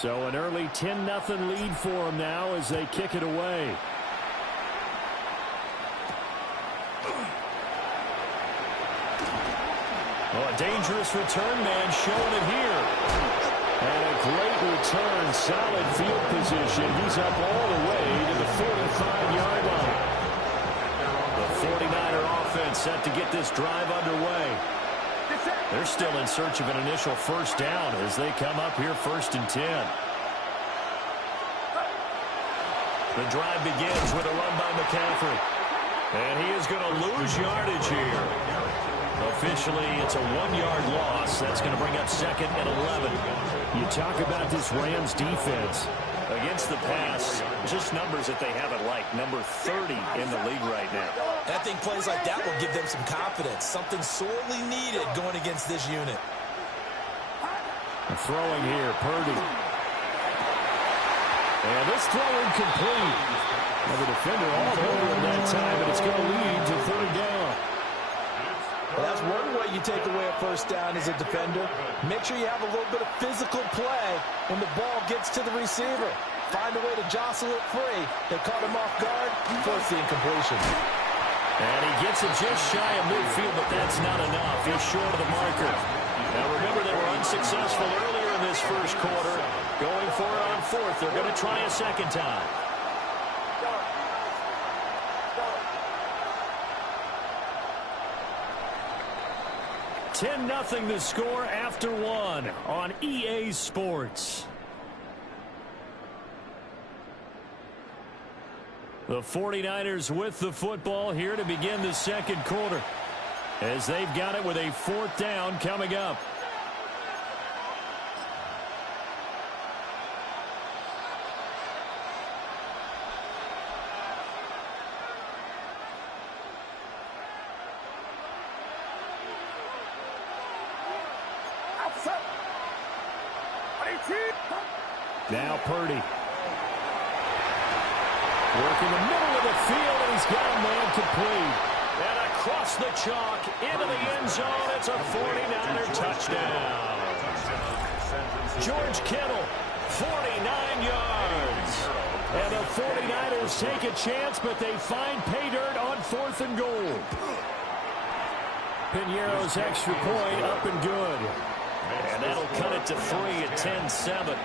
So an early 10-0 lead for them now as they kick it away. Oh, a dangerous return man showing it here. And a great return, solid field position. He's up all the way to the 45-yard line. The 49er offense set to get this drive underway. They're still in search of an initial first down as they come up here 1st and 10. The drive begins with a run by McCaffrey. And he is going to lose yardage here. Officially, it's a 1-yard loss. That's going to bring up 2nd and 11. You talk about this Rams defense. Against the pass, just numbers that they haven't liked. Number 30 in the league right now. I think plays like that will give them some confidence. Something sorely needed going against this unit. Throwing here, Purdy. And this throw incomplete. Well, the defender all over him that time, but it's going to lead to 3rd down. Well, that's one way you take away a first down as a defender. Make sure you have a little bit of physical play when the ball gets to the receiver. Find a way to jostle it free. They caught him off guard, force the incompletion. And he gets it just shy of midfield, but that's not enough. He's short of the marker. Now remember, they were unsuccessful earlier in this first quarter. Going for it on 4th. They're going to try a second time. $10-0 the score after 1 on EA Sports. The 49ers with the football here to begin the second quarter as they've got it with a 4th down coming up. Now Purdy. Working the middle of the field, and he's got a man complete. And across the chalk, into the end zone, it's a 49er touchdown. George Kittle, 49 yards. And the 49ers take a chance, but they find pay dirt on 4th and goal. Piñeiro's extra point up and good. And that'll cut it to 3 at 10-7.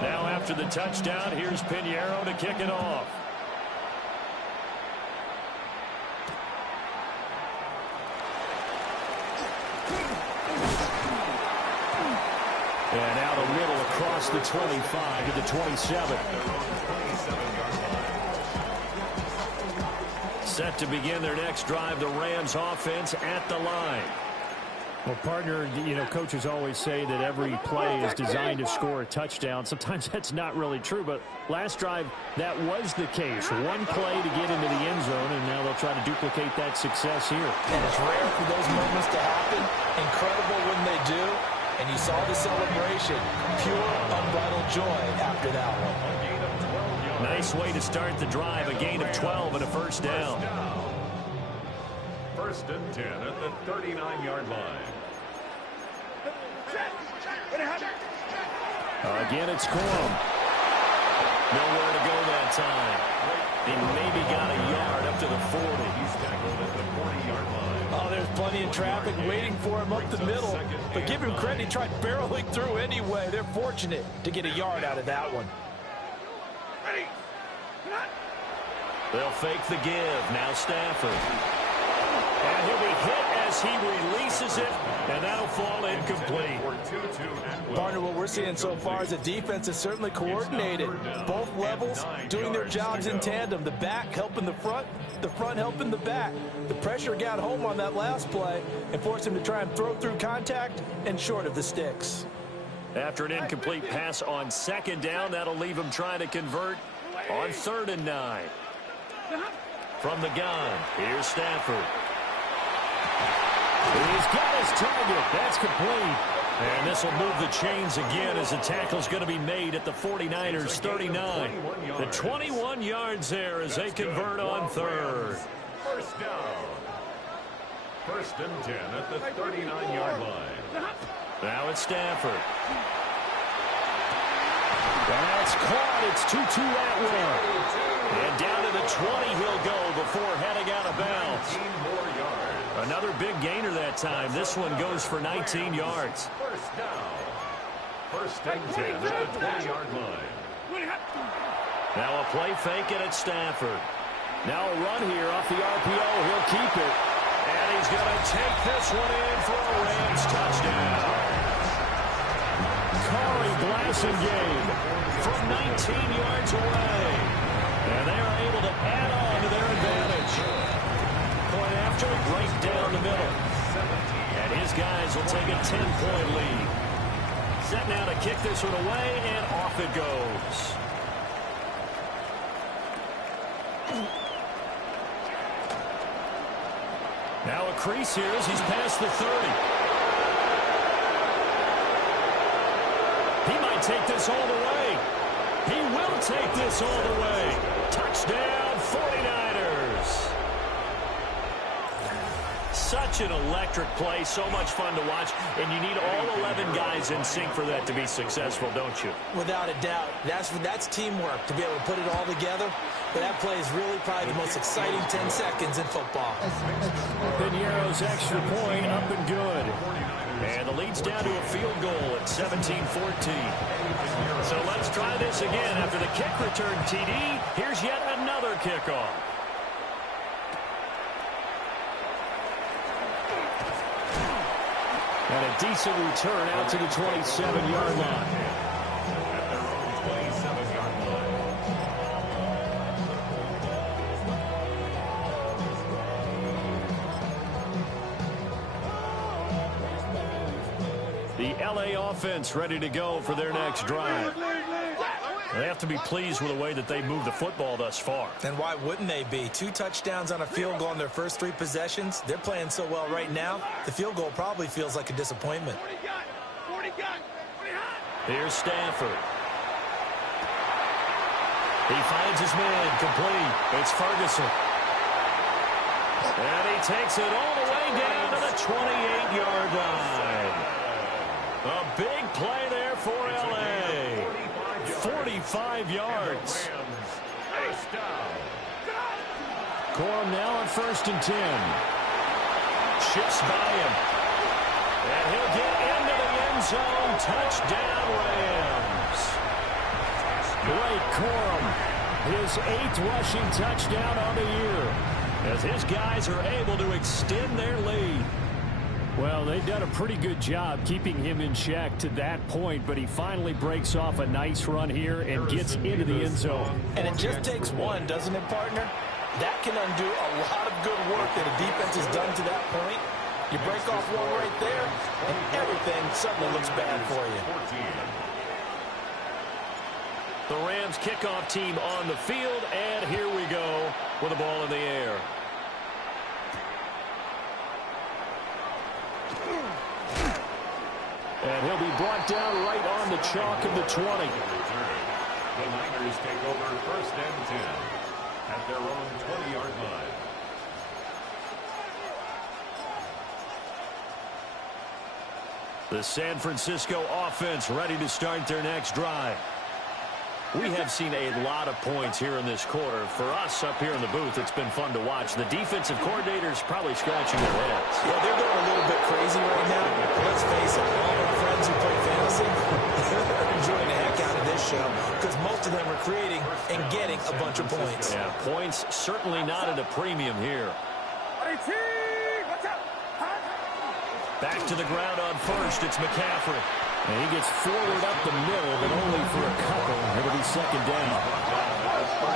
Now after the touchdown, here's Piñeiro to kick it off. And out the middle across the 25 to the 27. Set to begin their next drive, the Rams offense at the line. Well, partner, you know, coaches always say that every play is designed to score a touchdown. Sometimes that's not really true, but last drive, that was the case. One play to get into the end zone, and now they'll try to duplicate that success here. And it's rare for those moments to happen. Incredible when they do. And you saw the celebration. Pure, unbridled joy after that one. Nice way to start the drive. A gain of 12 and a first down. 1st and 10 at the 39-yard line. Again, it's Corum. Nowhere to go that time. He maybe got a yard up to the 40. He's tackled at the 40-yard line. Oh, there's plenty of traffic waiting for him up the middle. But give him credit, he tried barreling through anyway. They're fortunate to get a yard out of that one. They'll fake the give. Now Stafford. And he'll be hit as he releases it, and that'll fall incomplete. Partner, what we're seeing so far is the defense is certainly coordinated. Both levels doing their jobs in tandem. The back helping the front helping the back. The pressure got home on that last play and forced him to try and throw through contact and short of the sticks. After an incomplete pass on 2nd down, that'll leave him trying to convert on 3rd and 9. From the gun, here's Stafford. He's got his target. That's complete. And this will move the chains again as the tackle's going to be made at the 49ers 39. The 21 yards there as they convert on 3rd. First down. First and 10 at the 39-yard line. Now it's Stafford. That's caught. It's Tutu Atwell. And down to the 20 he'll go before heading out of bounds. 19 more yards. Another big gainer that time. This one goes for 19 yards. First down. First and 10 at the 20-yard line. Now a play fake, and it's Stafford. Now a run here off the RPO. He'll keep it. And he's going to take this one in for a Rams touchdown. Corey Blasingame from 19 yards away. And they are able to add on to their advantage. Point after, right down the middle. And his guys will take a 10-point lead. Set now to kick this one away, and off it goes. Now a crease here as he's past the 30. He might take this all the way. He will take this all the way. Touchdown, 49ers. Such an electric play, so much fun to watch, and you need all 11 guys in sync for that to be successful, don't you? Without a doubt. That's teamwork, to be able to put it all together. But that play is really probably the most exciting 10 seconds in football. Piñeiro's extra point up and good. And the lead's down to a field goal at 17-14. So let's try this again. After the kick return TD, here's yet another kickoff. And a decent return out to the 27-yard line. At their own 27-yard line. The LA offense ready to go for their next drive. They have to be pleased with the way that they moved the football thus far. And why wouldn't they be? 2 touchdowns on a field goal in their first 3 possessions. They're playing so well right now, the field goal probably feels like a disappointment. Here's Stafford. He finds his man complete. It's Ferguson. And he takes it all the way down to the 28-yard line. A big play there for LA. 45 yards. Corum now on 1st and 10. Shifts by him. And he'll get into the end zone. Touchdown, Rams. Blake Corum, his 8th rushing touchdown on the year, as his guys are able to extend their lead. Well, they've done a pretty good job keeping him in check to that point, but he finally breaks off a nice run here and gets into the end zone. And it just takes one, doesn't it, partner? That can undo a lot of good work that a defense has done to that point. You break off one right there, and everything suddenly looks bad for you. The Rams kickoff team on the field, and here we go with the ball in the air. And he'll be brought down right on the chalk of the 20. The Niners take over 1st and 10 at their own 20-yard line. The San Francisco offense ready to start their next drive. We have seen a lot of points here in this quarter. For us up here in the booth, it's been fun to watch. The defensive coordinators probably scratching their heads. Yeah, they're going a little bit crazy right now. Let's face it, all our friends who play fantasy, they're enjoying the heck out of this show because most of them are creating and getting a bunch of points. Yeah, points certainly not at a premium here. Back to the ground on 1st. It's McCaffrey. And he gets forward up the middle, but only for a couple. It'll be 2nd down.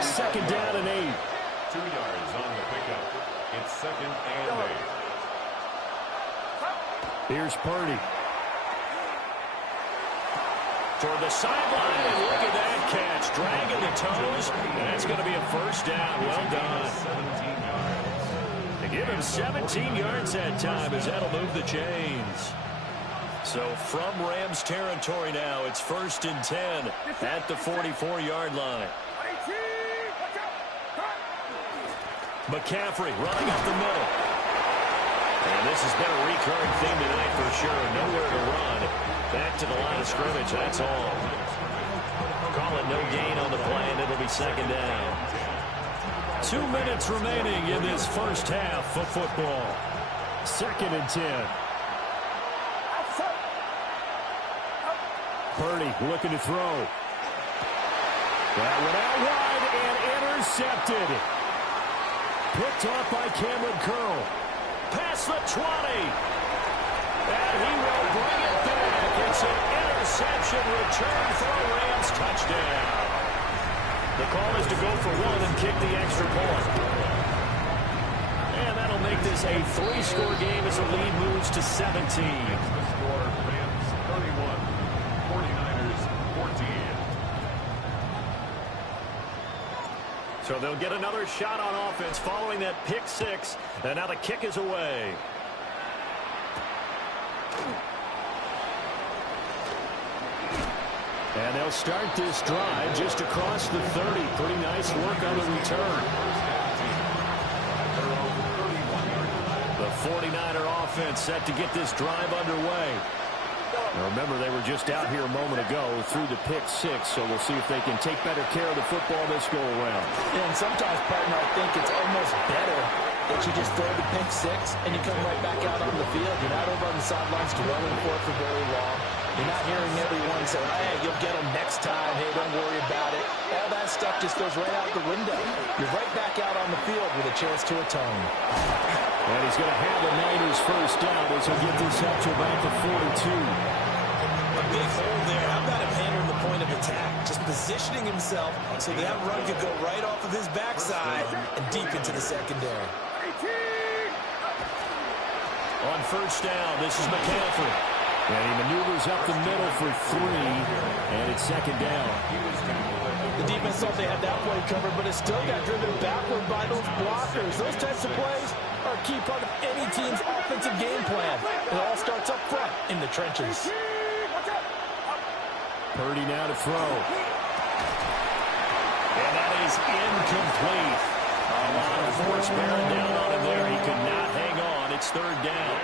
2nd down and 8. 2 yards on the pickup. It's 2nd and 8. Here's Purdy. Toward the sideline, and look at that catch. Dragging the toes, and that's going to be a 1st down. Well done. 17 yards. They give him 17 yards that time, as that'll move the chains. So from Rams territory now, it's 1st and 10 at the 44-yard line. McCaffrey running up the middle. And this has been a recurring theme tonight for sure. Nowhere to run. Back to the line of scrimmage, that's all. Call it no gain on the play, and it'll be second down. 2 minutes remaining in this first half of football. 2nd and 10. Purdy looking to throw. That went out wide and intercepted. Picked off by Cameron Curl. Past the 20. And he will bring it back. It's an interception return for a Rams touchdown. The call is to go for one and kick the extra point. And that'll make this a 3-score game as the lead moves to 17. The score, Rams 31, 49ers 14. So they'll get another shot on offense following that pick 6. And now the kick is away. And they'll start this drive just across the 30. Pretty nice work on the return. The 49er offense set to get this drive underway. Now remember, they were just out here a moment ago through the pick 6, so we'll see if they can take better care of the football this go around. And sometimes, partner, I think it's almost better that you just throw the pick 6 and you come right back out on the field. You're not over on the sidelines dwelling for it for very long. You're not hearing everyone say, hey, you'll get them next time. Hey, don't worry about it. All that stuff just goes right out the window. You're right back out on the field with a chance to atone. And he's going to have the Niners first down as he'll get this up to about the 42. A big hole there. How about him handling the point of attack? Just positioning himself so that run could go right off of his backside and deep into the secondary. On first down, this is McCaffrey. And he maneuvers up the middle for 3, and it's second down. The defense thought they had that play covered, but it still got driven backward by those blockers. Those types of plays are a key part of any team's offensive game plan. It all starts up front in the trenches. Purdy now to throw. And that is incomplete. A lot of force bearing down on him there. He could not hang on. It's third down.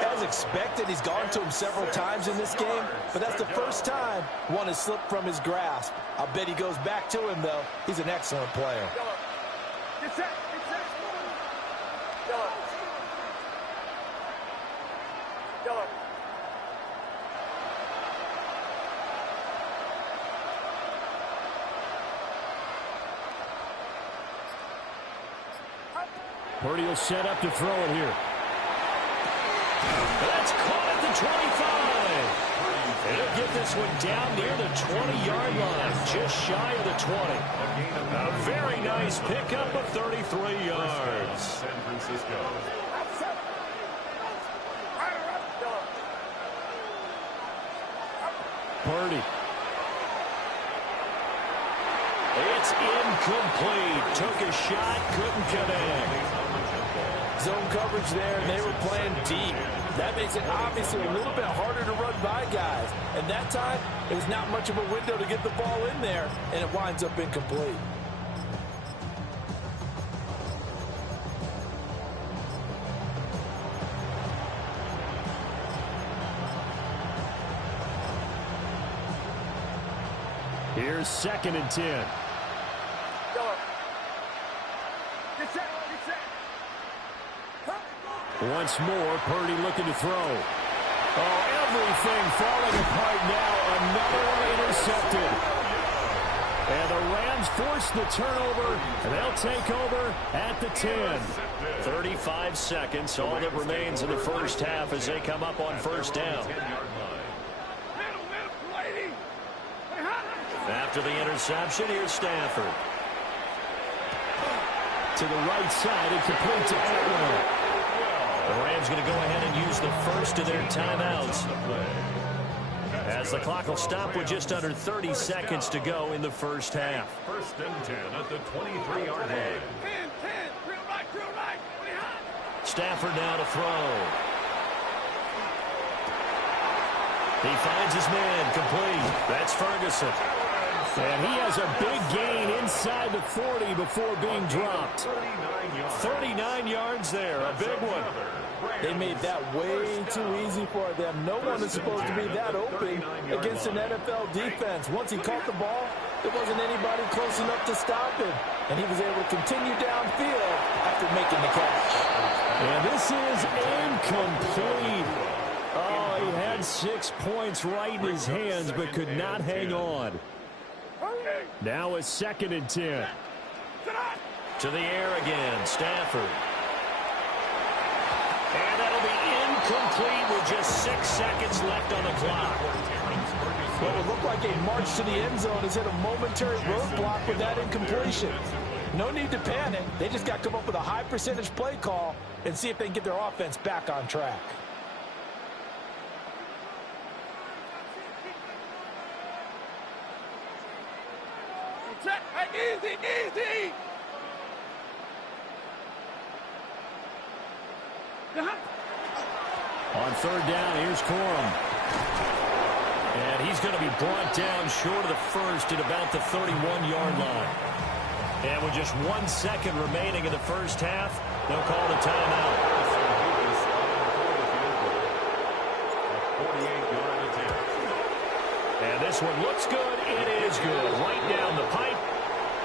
As expected, he's gone to him several times in this game, but that's the first time one has slipped from his grasp. I'll bet he goes back to him, though. He's an excellent player. Purdy will set up to throw it here. That's caught at the 25. He'll get this one down near the 20-yard line, just shy of the 20. A very nice pickup of 33 yards. San Francisco. Purdy. It's incomplete. Took a shot, couldn't connect. Zone coverage there, and they were playing deep. That makes it obviously a little bit harder to run by guys. And that time, it was not much of a window to get the ball in there, and it winds up incomplete. Here's 2nd and 10. Once more, Purdy looking to throw. Oh, everything falling apart now. Another one intercepted. And the Rams force the turnover, and they'll take over at the 10. 35 seconds, all that remains in the first half as they come up on first down. After the interception, here's Stafford. To the right side, and complete to Atwell. The Rams going to go ahead and use the first of their timeouts, as the clock will stop with just under 30 seconds to go in the first half. First and 10 at the 23-yard line. Stafford now to throw. He finds his man complete. That's Ferguson. And he has a big gain inside the 40 before being dropped. 39 yards there, a big one. They made that way too easy for them. No one is supposed to be that open against an NFL defense. Once he caught the ball, there wasn't anybody close enough to stop him. And he was able to continue downfield after making the catch. And this is incomplete. Oh, he had 6 points right in his hands, but could not hang on. Now a 2nd and 10. To the air again, Stafford. And that'll be incomplete with just 6 seconds left on the clock. Well, it looked like a march to the end zone has hit a momentary roadblock with that incompletion. No need to panic. They just got to come up with a high percentage play call and see if they can get their offense back on track. Easy, easy. On 3rd down, here's Corum. And he's going to be brought down short of the first at about the 31-yard line. And with just 1 second remaining in the first half, they'll call the timeout. And this one looks good. It is good. Right down the pipe.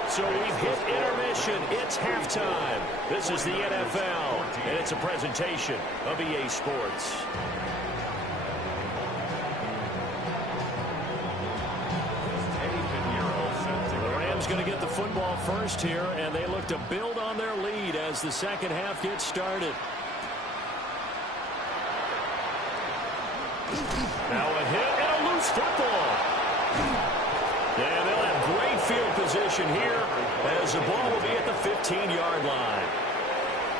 So we've hit intermission. It's halftime. This is the NFL, and it's a presentation of EA Sports. The Rams going to get the football first here, and they look to build on their lead as the second half gets started. Now a hit and a loose football. And they'll have great field position here as the ball will be at the 15-yard line.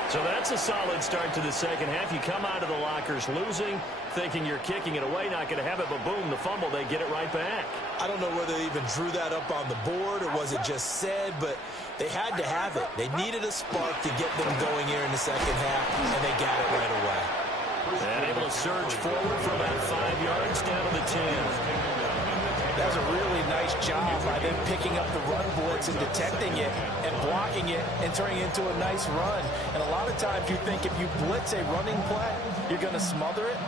So that's a solid start to the second half. You come out of the lockers losing, thinking you're kicking it away, not going to have it, but boom, the fumble, they get it right back. I don't know whether they even drew that up on the board or was it just said, but they had to have it. They needed a spark to get them going here in the second half, and they got it right away. And able to surge forward for about 5 yards down to the 10. That's a really nice job by them picking up the run blitz and detecting it and blocking it and turning it into a nice run. And a lot of times you think if you blitz a running play, you're going to smother it.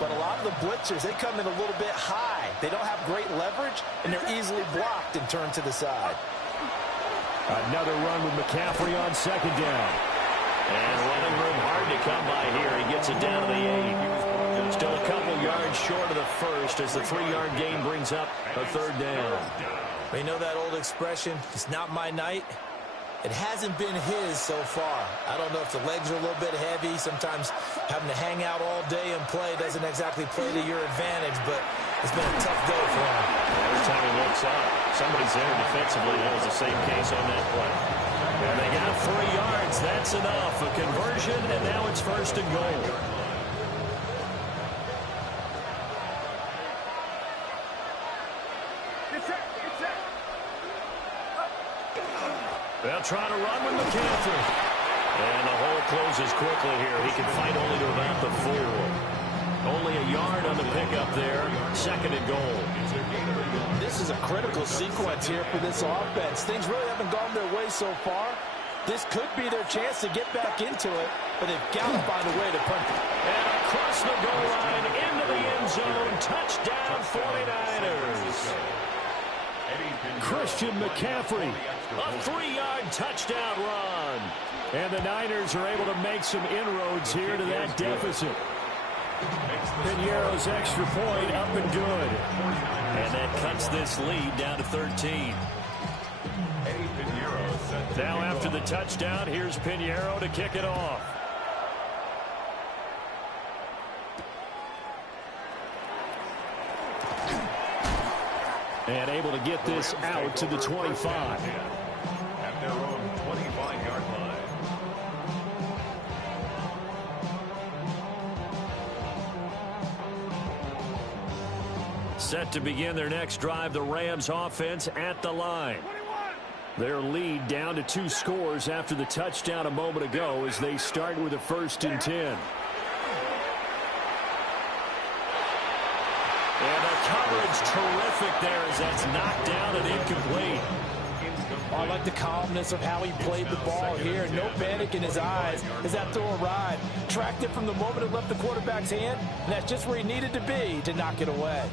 But a lot of the blitzers, they come in a little bit high. They don't have great leverage, and they're easily blocked and turned to the side. Another run with McCaffrey on 2nd down. And running room hard to come by here. He gets it down to the 8. Still a couple yards short of the first as the 3-yard gain brings up a 3rd down. You know that old expression, it's not my night? It hasn't been his so far. I don't know if the legs are a little bit heavy. Sometimes having to hang out all day and play doesn't exactly play to your advantage, but it's been a tough go for him. Every time he looks up, somebody's there defensively. That was the same case on that play. And they got 3 yards. That's enough. A conversion, and now it's 1st and goal. They'll try to run with McCaffrey. And the hole closes quickly here. He can fight only to about the 4. Only a yard on the pickup there. 2nd and goal. This is a critical sequence here for this offense. Things really haven't gone their way so far. This could be their chance to get back into it, but they've got to find a way to punch it. And across the goal line, into the end zone. Touchdown 49ers. Christian McCaffrey. A 3-yard touchdown run. And the Niners are able to make some inroads here to that deficit. Piñeiro's extra point up and good. And that cuts this lead down to 13. Now after the touchdown, here's Piñeiro to kick it off. And able to get this out to the 25. At their own 25-yard line. Set to begin their next drive, the Rams offense at the line. Their lead down to 2 scores after the touchdown a moment ago as they start with a 1st and 10. And the coverage looks terrific there as that's knocked down and incomplete. I like the calmness of how he played the ball here. No panic in his eyes as that throw arrived. Tracked it from the moment it left the quarterback's hand, and that's just where he needed to be to knock it away.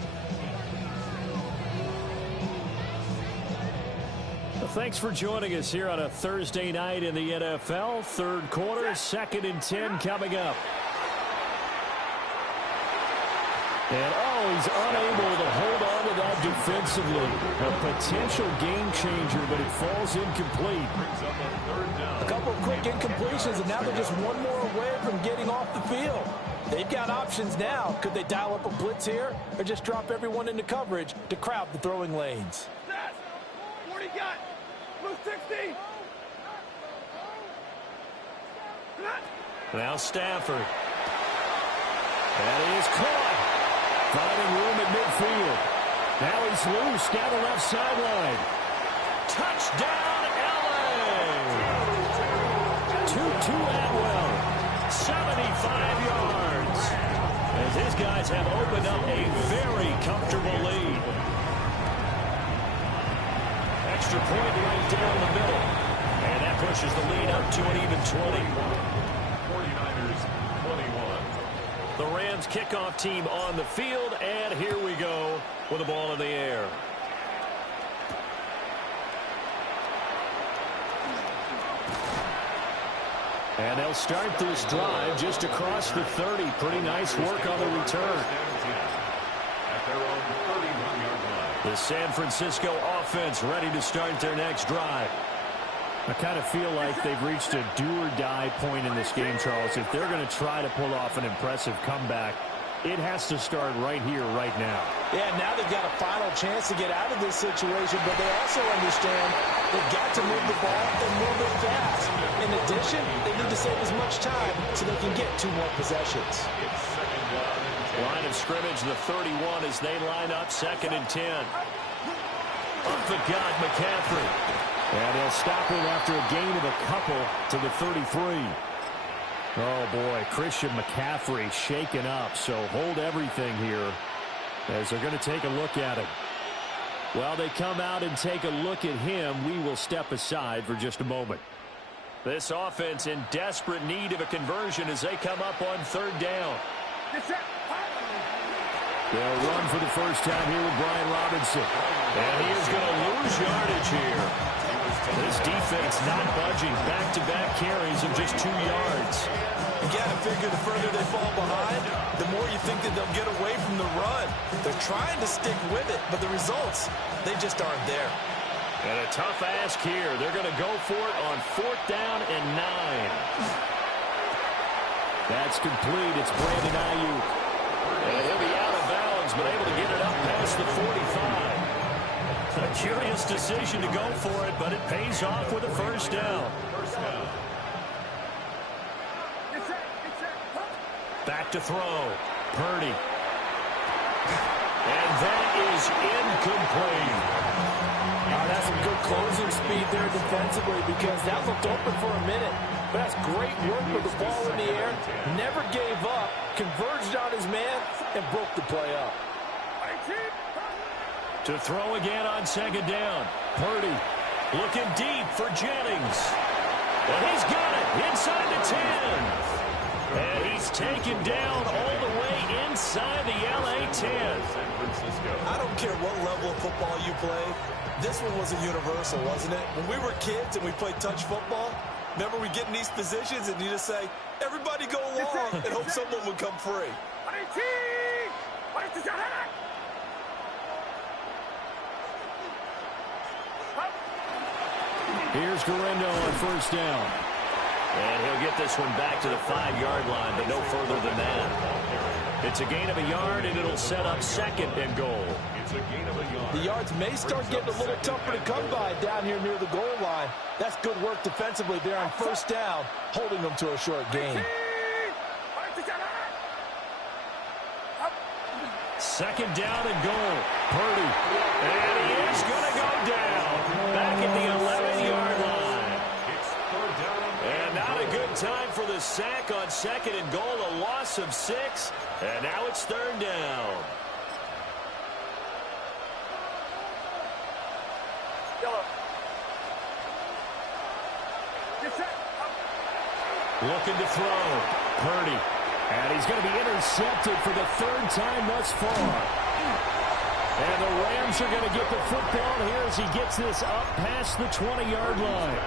Well, thanks for joining us here on a Thursday night in the NFL. Third quarter, 2nd and 10 coming up. And, he's unable to hold on to that defensively. A potential game changer, but it falls incomplete. A couple of quick incompletions, and now they're just one more away from getting off the field. They've got options now. Could they dial up a blitz here or just drop everyone into coverage to crowd the throwing lanes? What do you got? Blue 60. Now Stafford. That is caught. Finding room at midfield. Now he's loose down the left sideline. Touchdown, L.A. Tutu Atwell, 75 yards. As his guys have opened up a very comfortable lead. Extra point right down the middle. And that pushes the lead up to an even 20. 49ers 21. The Rams kickoff team on the field, and here we go with the ball in the air. And they'll start this drive just across the 30. Pretty nice work on the return. At their own 31-yard line. The San Francisco offense ready to start their next drive. I kind of feel like they've reached a do-or-die point in this game, Charles. If they're going to try to pull off an impressive comeback, it has to start right here, right now. Yeah, now they've got a final chance to get out of this situation, but they also understand they've got to move the ball and move it fast. In addition, they need to save as much time so they can get 2 more possessions. Line of scrimmage, the 31 as they line up, 2nd and 10. Up the gut, McCaffrey. And he'll stop it after a gain of a couple to the 33. Oh, boy, Christian McCaffrey shaken up, so hold everything here as they're going to take a look at it. While they come out and take a look at him, we will step aside for just a moment. This offense in desperate need of a conversion as they come up on 3rd down. They'll run for the first time here with Brian Robinson. And he is going to lose yardage here. This defense not budging. Back-to-back carries of just 2 yards. You got to figure the further they fall behind, the more you think that they'll get away from the run. They're trying to stick with it, but the results, they just aren't there. And a tough ask here. They're going to go for it on 4th down and 9. That's complete. It's Brandon Ayuk. And he'll be out of bounds, but able to get it up past the 45. A curious decision to go for it, but it pays off with a 1st down. Back to throw. Purdy. And that is incomplete. That's some good closing speed there defensively because that looked open for a minute. But that's great work with the ball in the air. Never gave up, converged on his man, and broke the play up. To throw again on 2nd down. Purdy looking deep for Jennings. And he's got it inside the 10. And he's taken down all the way inside the LA 10. I don't care what level of football you play. This one was a universal, wasn't it? When we were kids and we played touch football, remember we get in these positions and you just say, everybody go along and hope someone would come free. Here's Guerrero on 1st down. And he'll get this one back to the 5-yard line, but no further than that. It's a gain of a yard, and it'll set up 2nd and goal. It's a gain of a yard. The yards may start getting a little tougher to come by down here near the goal line. That's good work defensively there on 1st down, holding them to a short gain. 2nd down and goal. Purdy. And he is going to go down. Back at the 11-yard line. It's 3rd down. And not a good time for the sack on 2nd and goal. A loss of 6. And now it's 3rd down. Looking to throw. Purdy. And he's going to be intercepted for the third time thus far. And the Rams are going to get the football here as he gets this up past the 20-yard line.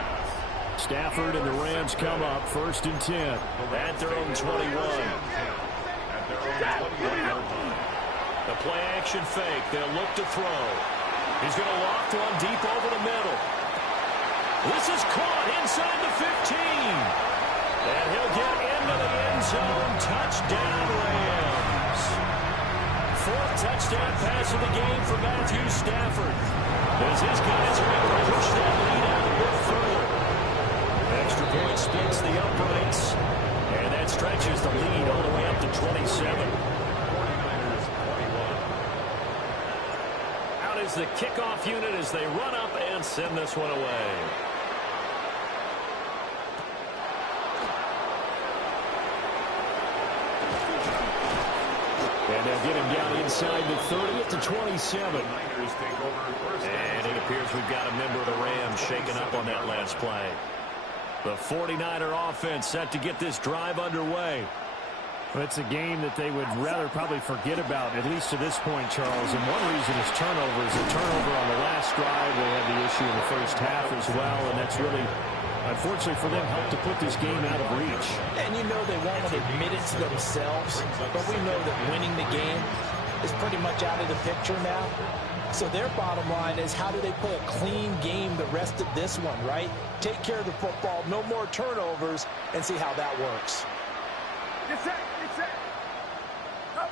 Stafford and the Rams come up 1st and 10. At their own 21. The play action fake. They'll look to throw. He's going to loft one deep over the middle. This is caught inside the 15. And he'll get into the end zone. Touchdown, Rams. 4th touchdown pass of the game for Matthew Stafford. As his guys are able to push that lead out a bit further. Extra point splits the uprights. And that stretches the lead all the way up to 27. 49ers 21. Out is the kickoff unit as they run up and send this one away. And they'll get him down inside the 30 at the 27. Niners take over first. And it appears we've got a member of the Rams shaken up on that last play. The 49er offense set to get this drive underway. Well, it's a game that they would rather probably forget about, at least to this point, Charles. And one reason is turnovers. A turnover on the last drive. They had the issue in the first half as well, and that's really, unfortunately for them, helped to put this game out of reach. And you know they won't admit it to themselves, but we know that winning the game is pretty much out of the picture now. So their bottom line is, how do they play a clean game the rest of this one, right? Take care of the football, no more turnovers, and see how that works. Get set. Up.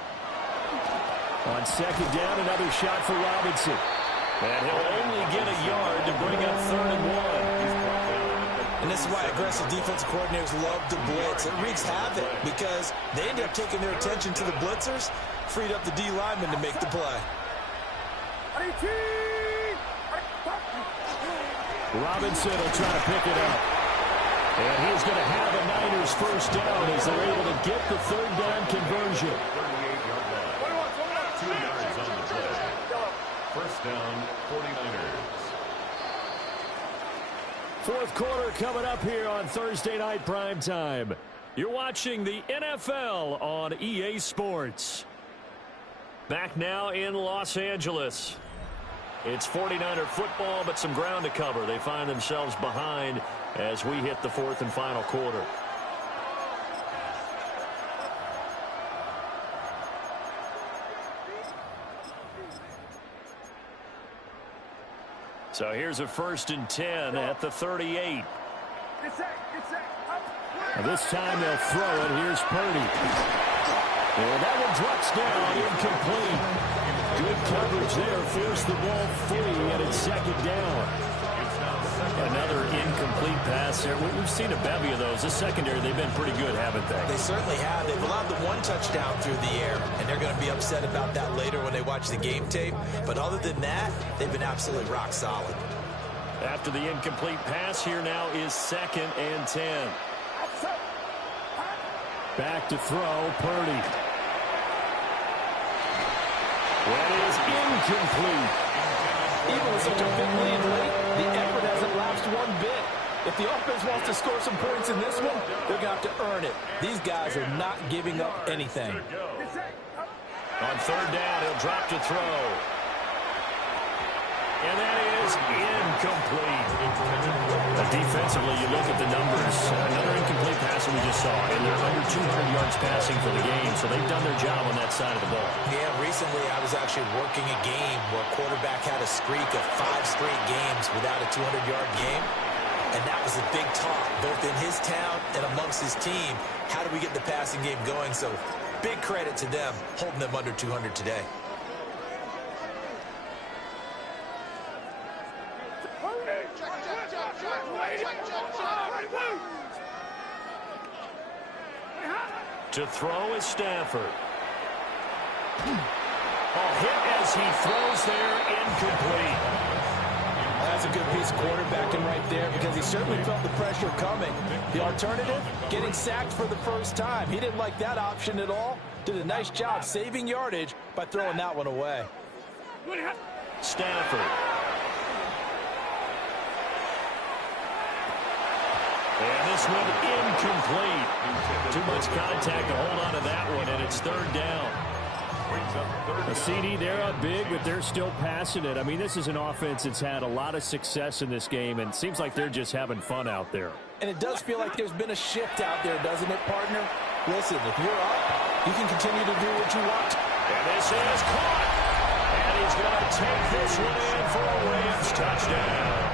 On 2nd down, another shot for Robinson. And he'll only get a yard to bring up 3rd and 1. And this is why aggressive defensive coordinators love to blitz. It wreaks havoc because they end up taking their attention to the blitzers, freed up the D lineman to make the play. Robinson will try to pick it up. And he's going to have a Niners first down as they're able to get the 3rd down conversion. 38-yard line. 2 yards on the play. First down, 49ers. 4th quarter coming up here on Thursday Night Primetime. You're watching the NFL on EA Sports. Back now in Los Angeles. It's 49er football, but some ground to cover. They find themselves behind as we hit the 4th and final quarter. So here's a 1st and 10 at the 38. And this time they'll throw it. Here's Purdy. And that one drops down, incomplete. Good coverage there, forced the ball free, and it's 2nd down. Another incomplete pass there. We've seen a bevy of those. The secondary, they've been pretty good, haven't they? They certainly have. They've allowed the 1 touchdown through the air, and they're going to be upset about that later when they watch the game tape. But other than that, they've been absolutely rock solid. After the incomplete pass, here now is 2nd and 10. Back to throw, Purdy. That is incomplete. Even with such a big lead late, the effort hasn't lapsed one bit. If the offense wants to score some points in this one, they're going to have to earn it. These guys are not giving up anything. On 3rd down, he'll drop to throw. And that is incomplete. Defensively, you look at the numbers. Another incomplete pass that we just saw. And they're under 200 yards passing for the game, so they've done their job on that side of the ball. Yeah, recently I was actually working a game where a quarterback had a streak of 5 straight games without a 200-yard game. And that was a big talk, both in his town and amongst his team. How do we get the passing game going? So big credit to them, holding them under 200 today. To throw is Stafford. A hit as he throws there, incomplete. That's a good piece of quarterbacking right there because he certainly felt the pressure coming. The alternative, getting sacked for the first time. He didn't like that option at all. Did a nice job saving yardage by throwing that one away. Stafford. And this one incomplete. Too much contact to hold on to that one, and it's third down. A CD, they're up big, but they're still passing it. I mean, this is an offense that's had a lot of success in this game, and it seems like they're just having fun out there. And it does feel like there's been a shift out there, doesn't it, partner? Listen, if you're up, you can continue to do what you want. And this is caught. And he's going to take this one in for a Rams touchdown.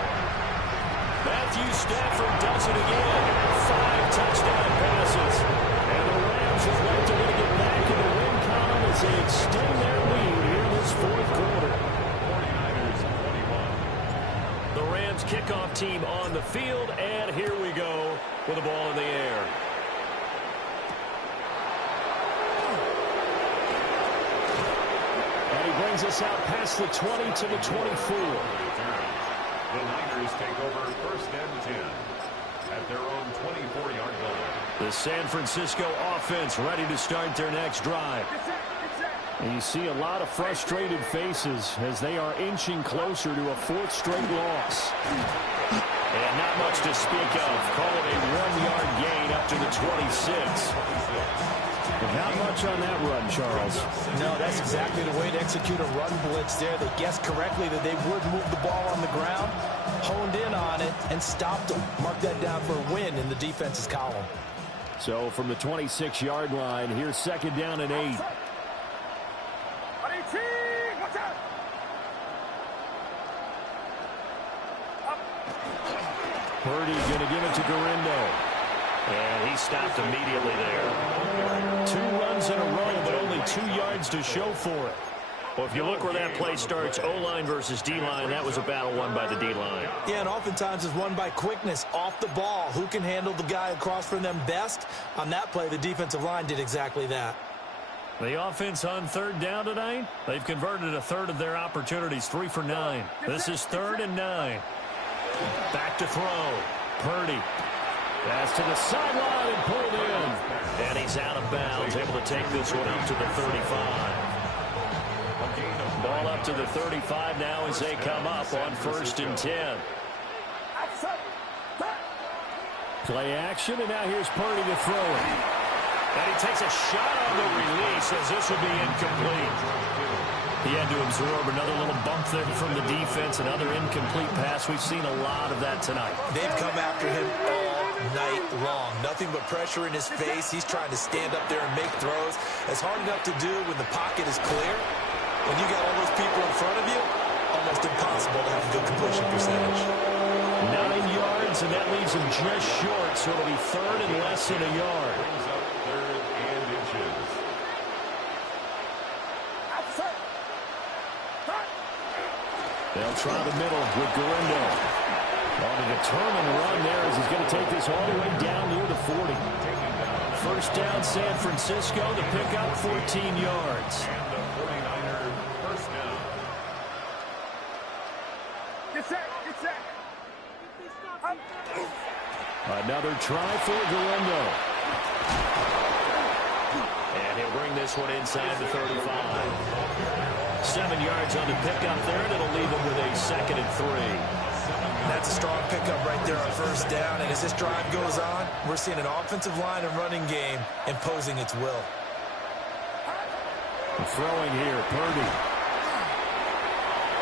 Matthew Stafford does it again. 5 touchdown passes. And the Rams have left a little bit back in the win column as they extend their lead here in this fourth quarter. 49ers 21. The Rams kickoff team on the field, and here we go with the ball in the air. And he brings us out past the 20 to the 24. The Niners take over first and 10 at their own 24-yard line. The San Francisco offense ready to start their next drive. And you see a lot of frustrated faces as they are inching closer to a 4th straight loss. And not much to speak of. Call it a 1-yard gain up to the 26. But not much on that run, Charles. No, that's exactly the way to execute a run blitz there. They guessed correctly that they would move the ball on the ground, honed in on it, and stopped them. Mark that down for a win in the defense's column. So from the 26-yard line, here's 2nd down and 8. Purdy going to give it to Gurindo. And he stopped immediately there. 2 runs in a row, but only 2 yards to show for it. Well, if you look where that play starts, O-line versus D-line, that was a battle won by the D-line. Yeah, and oftentimes it's won by quickness, off the ball. Who can handle the guy across from them best? On that play, the defensive line did exactly that. The offense on 3rd down tonight, they've converted a third of their opportunities, 3 for 9. This is 3rd and 9. Back to throw. Purdy. Pass to the sideline and pulled in. And he's out of bounds, able to take this one up to the 35. Ball up to the 35 now as they come up on 1st and 10. Play action, and now here's Purdy to throw it. And he takes a shot on the release as this will be incomplete. He had to absorb another little bump there from the defense, another incomplete pass. We've seen a lot of that tonight. They've come after him all night long. Nothing but pressure in his face. He's trying to stand up there and make throws. It's hard enough to do when the pocket is clear. When you got all those people in front of you, almost impossible to have a good completion percentage. 9 yards, and that leaves him just short, so it'll be 3rd and less than a yard. Brings up 3rd and inches. They'll try the middle with Gurindo. On a determined run there as he's going to take this all the way down near the 40. 1st down, San Francisco. The pickup, 14 yards. And the 49er first down. Get set. Another try for Gurindo. And he'll bring this one inside the 35. 7 yards on the pickup there, and it'll leave him with a 2nd and 3. That's a strong pickup right there on 1st down. And as this drive goes on, we're seeing an offensive line and running game imposing its will. Throwing here, Purdy.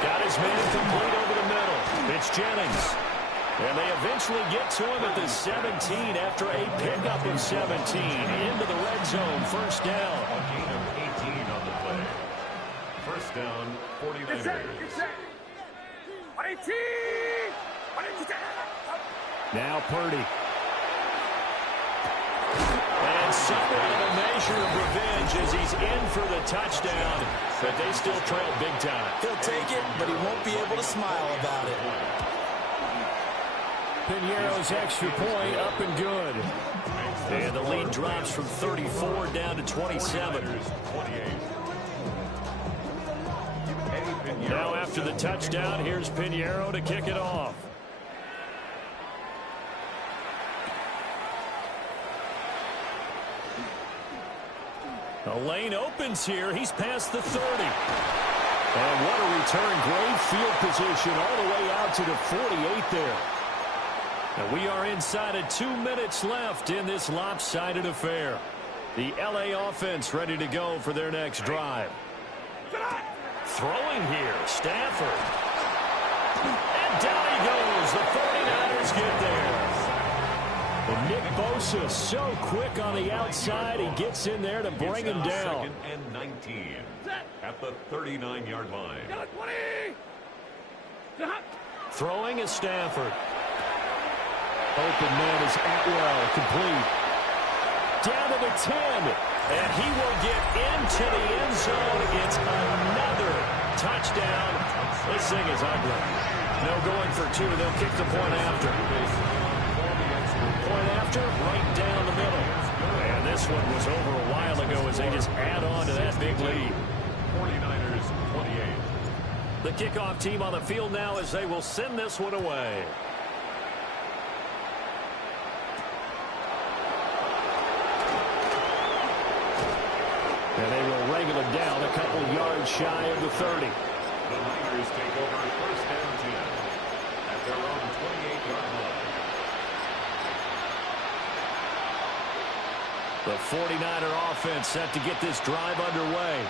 Got his man complete over the middle. It's Jennings. And they eventually get to him at the 17 after a pickup of 17. Into the red zone, 1st down. A gain of 18 on the play. 1st down, 49ers. Now Purdy. And somewhat of a measure of revenge as he's in for the touchdown. But they still trail big time. He'll take it, but he won't be able to smile about it. Piñeiro's extra point up and good. And the lead drops from 34 down to 27. Now after the touchdown, here's Piñeiro to kick it off. The lane opens here. He's past the 30. And what a return. Great field position all the way out to the 48 there. And we are inside of 2 minutes left in this lopsided affair. The LA offense ready to go for their next drive. Throwing here, Stafford. And down he goes. The 49ers get there. And Nick Bosa so quick on the outside. He gets in there to bring him down. 2nd and 19 at the 39-yard line. Throwing is Stafford. Open man is Atwell, complete. Down to the 10, and he will get into the end zone. It's another touchdown. This thing is ugly. No going for two. They'll kick the point after. Point after, right down the middle. And this one was over a while ago as they just add on to that big lead. 49ers 28. The kickoff team on the field now as they will send this one away. And they will wrangle him down a couple yards shy of the 30. The Niners take over 1st and 10 at their own 28-yard line. The 49er offense set to get this drive underway.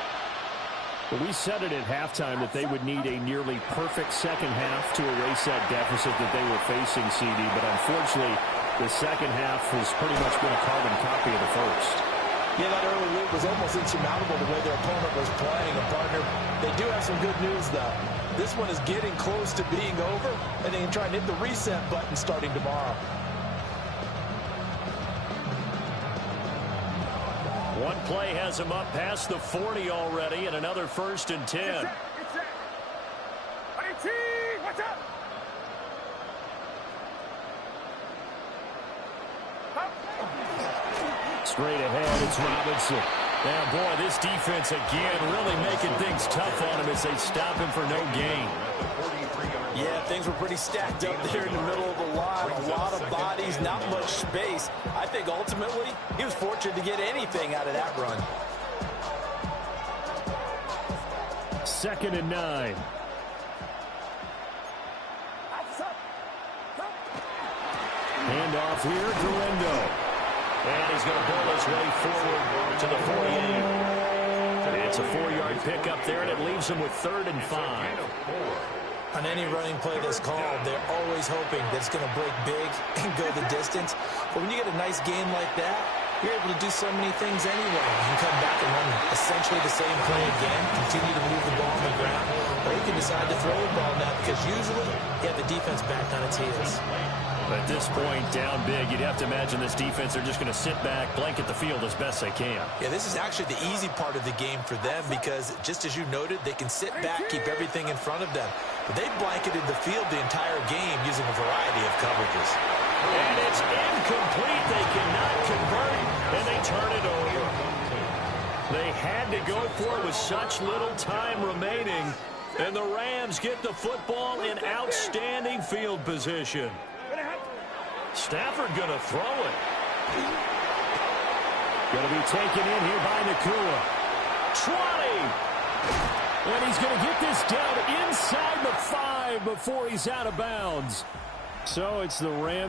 Well, we said it at halftime that they would need a nearly perfect second half to erase that deficit that they were facing, CD. But unfortunately, the second half has pretty much been a carbon copy of the first. Yeah, that early lead was almost insurmountable the way their opponent was playing. And, partner, they do have some good news, though. This one is getting close to being over, and they can try and hit the reset button starting tomorrow. One play has him up past the 40 already, and another 1st and 10. Get set. Watch out. Straight ahead, it's Robinson. Now, boy, this defense again really making things tough on him as they stop him for no gain. Yeah, things were pretty stacked up there in the middle of the line. A lot of bodies, not much space. I think ultimately he was fortunate to get anything out of that run. 2nd and 9. Handoff here, Galindo. And he's going to pull his way forward to the 48. It's a 4-yard pickup there, and it leaves him with 3rd and 5. On any running play that's called, they're always hoping that it's going to break big and go the distance. But when you get a nice game like that, you're able to do so many things anyway. You can come back and run essentially the same play again, continue to move the ball on the ground, or you can decide to throw the ball now because usually you have the defense back on its heels. At this point, down big, you'd have to imagine this defense, they're just going to sit back, blanket the field as best they can. Yeah, this is actually the easy part of the game for them because, just as you noted, they can sit back, keep everything in front of them. But they've blanketed the field the entire game using a variety of coverages. And it's incomplete. They cannot convert, and they turn it over. They had to go for it with such little time remaining, and the Rams get the football in outstanding field position. Stafford going to throw it. Going to be taken in here by Nakua. 20. And he's going to get this down inside the 5 before he's out of bounds. So it's the Rams.